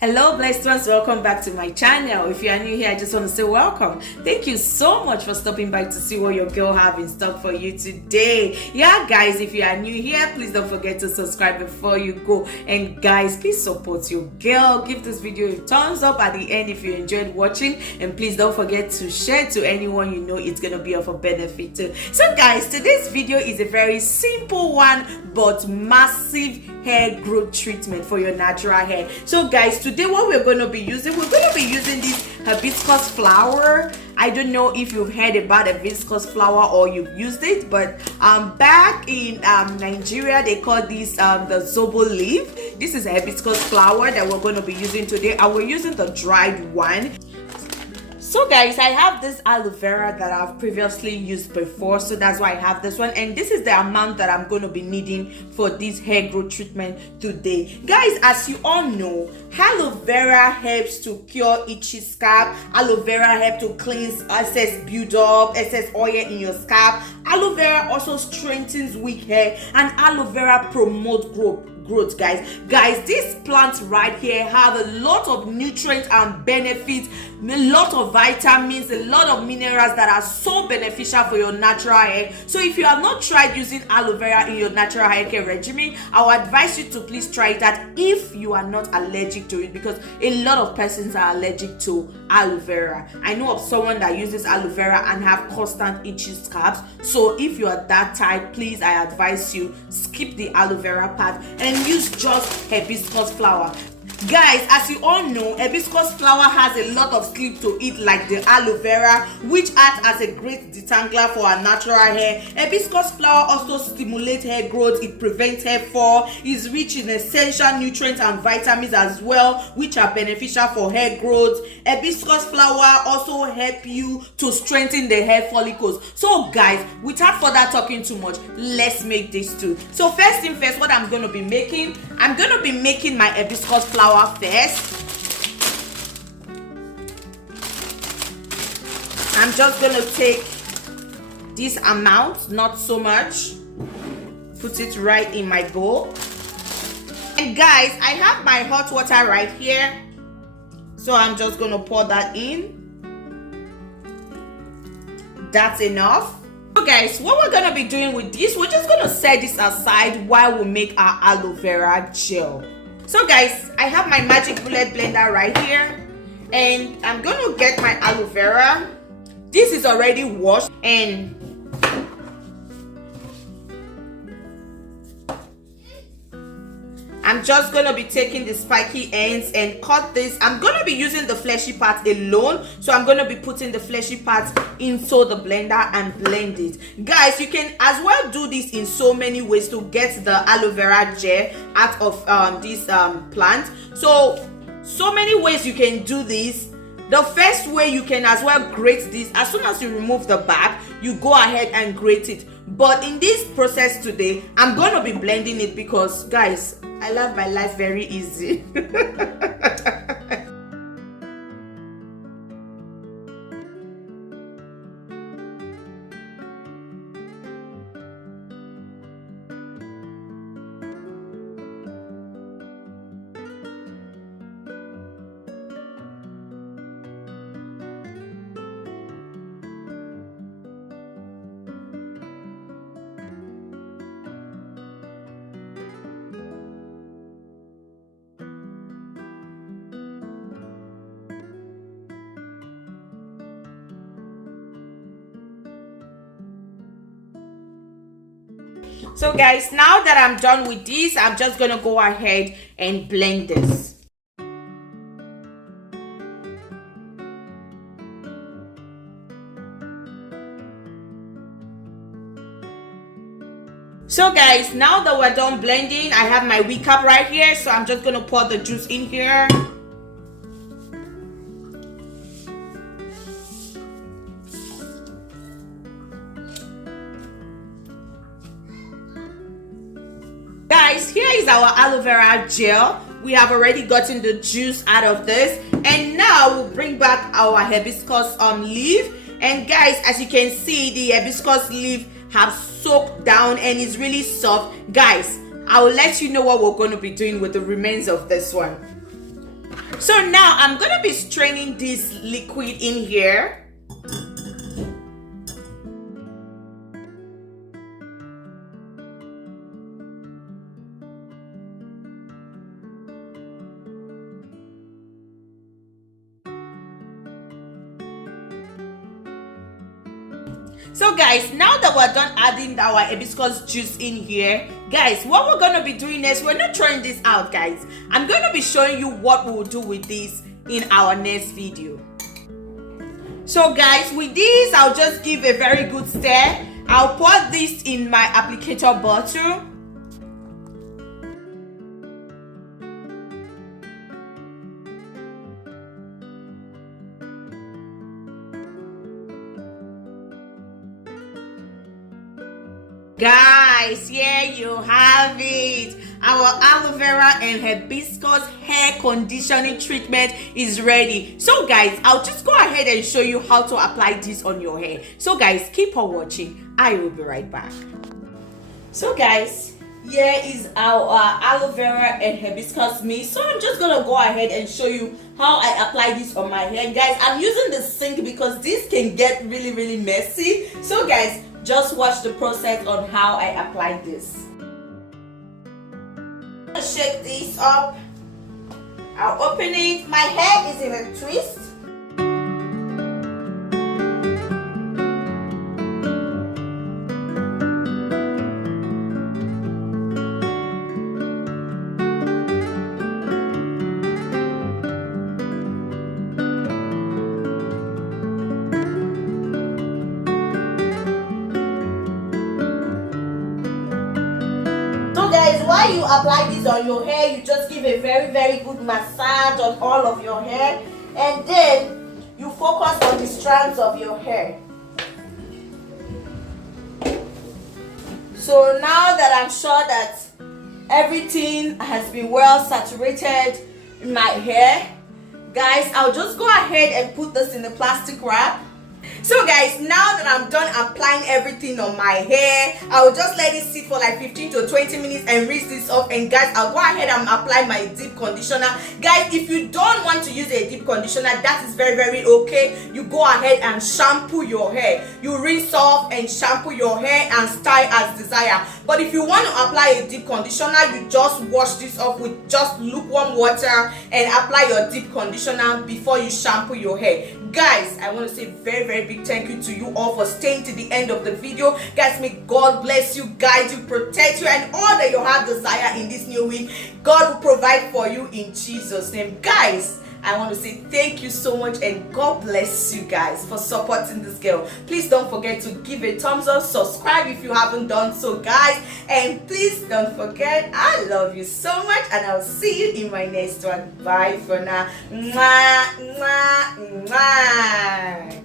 Hello, blessed ones. Welcome back to my channel. If you are new here, I just want to say welcome. Thank you so much for stopping by to see what your girl have in stock for you today. Yeah, guys, if you are new here, please don't forget to subscribe before you go. And guys, please support your girl. Give this video a thumbs up at the end if you enjoyed watching. And please don't forget to share to anyone you know it's going to be of a benefit to. So guys, today's video is a very simple one, but massive hair growth treatment for your natural hair. So guys, today what we're going to be using this hibiscus flower. I don't know if you've heard about hibiscus flower or you've used it, but back in Nigeria they call this the zobo leaf. This is a hibiscus flower that we're going to be using today, and we're using the dried one. So guys, I have this aloe vera that I've previously used before, so that's why I have this one, and this is the amount that I'm going to be needing for this hair growth treatment today. Guys, as you all know, aloe vera helps to cure itchy scalp. Aloe vera helps to cleanse excess build-up, excess oil in your scalp. Aloe vera also strengthens weak hair, and aloe vera promotes growth. Guys, this plant right here have a lot of nutrients and benefits, a lot of vitamins, a lot of minerals that are so beneficial for your natural hair. So if you have not tried using aloe vera in your natural hair care regimen, I would advise you to please try that if you are not allergic to it, because a lot of persons are allergic to aloe vera. I know of someone that uses aloe vera and have constant itchy scalps. So if you are that type, please, I advise you skip the aloe vera part and use just hibiscus flower. Guys, as you all know, hibiscus flower has a lot of sleep to it, like the aloe vera, which acts as a great detangler for our natural hair. Hibiscus flower also stimulates hair growth, it prevents hair fall, is rich in essential nutrients and vitamins as well, which are beneficial for hair growth. Hibiscus flower also help you to strengthen the hair follicles. So guys, without further talking too much, let's make this too. So first thing first, what I'm going to be making, I'm going to be making my hibiscus flower first. I'm just going to take this amount, not so much, put it right in my bowl. And guys, I have my hot water right here, so I'm just going to pour that in. That's enough. So guys, what we're going to be doing with this, we're just going to set this aside while we make our aloe vera gel. So guys, I have my magic bullet blender right here, and I'm going to get my aloe vera. This is already washed, and I'm just going to be taking the spiky ends and cut this. I'm going to be using the fleshy part alone, so I'm going to be putting the fleshy parts into the blender and blend it. Guys, you can as well do this in so many ways to get the aloe vera gel out of this plant. So many ways you can do this. The first way, you can as well grate this. As soon as you remove the back, you go ahead and grate it. But in this process today, I'm going to be blending it because, guys, I love my life very easy. So guys, now that I'm done with this, I'm just gonna go ahead and blend this. So guys, now that we're done blending, I have my wee cup right here, so I'm just gonna pour the juice in here. Guys, here is our aloe vera gel. We have already gotten the juice out of this, and now we'll bring back our hibiscus leaf. And guys, as you can see, the hibiscus leaf have soaked down and is really soft. Guys, I will let you know what we're going to be doing with the remains of this one. So now I'm gonna be straining this liquid in here. So guys, now that we're done adding our hibiscus juice in here, guys, what we're going to be doing is we're not throwing this out, guys. I'm going to be showing you what we'll do with this in our next video. So guys, with this, I'll just give a very good stir. I'll pour this in my applicator bottle. Guys, here you have it. Our aloe vera and hibiscus hair conditioning treatment is ready. So guys, I'll just go ahead and show you how to apply this on your hair. So guys, keep on watching. I will be right back. So guys, here is our aloe vera and hibiscus mix. So I'm just gonna go ahead and show you how I apply this on my hair. Guys, I'm using the sink because this can get really messy. So guys, just watch the process on how I apply this. I'll shake this up. I'll open it. My hair is in a twist. Guys, while you apply this on your hair, you just give a very good massage on all of your hair, and then you focus on the strands of your hair. So now that I'm sure that everything has been well saturated in my hair, guys, I'll just go ahead and put this in the plastic wrap. So guys, now that I'm done applying everything on my hair, I'll just let it sit for like 15 to 20 minutes and rinse this off. And guys, I'll go ahead and apply my deep conditioner. Guys, if you don't want to use a deep conditioner, that is very okay. You go ahead and shampoo your hair. You rinse off and shampoo your hair and style as desired. But if you want to apply a deep conditioner, you just wash this off with just lukewarm water and apply your deep conditioner before you shampoo your hair. Guys, I want to say very big thank you to you all for staying to the end of the video. Guys, may God bless you, guide you, protect you, and all that you have desire in this new week, God will provide for you in Jesus' name. Guys, I want to say thank you so much, and God bless you guys for supporting this girl. Please don't forget to give a thumbs up, subscribe if you haven't done so, guys, and please don't forget, I love you so much, and I'll see you in my next one. Bye for now. Mwah, mwah, mwah.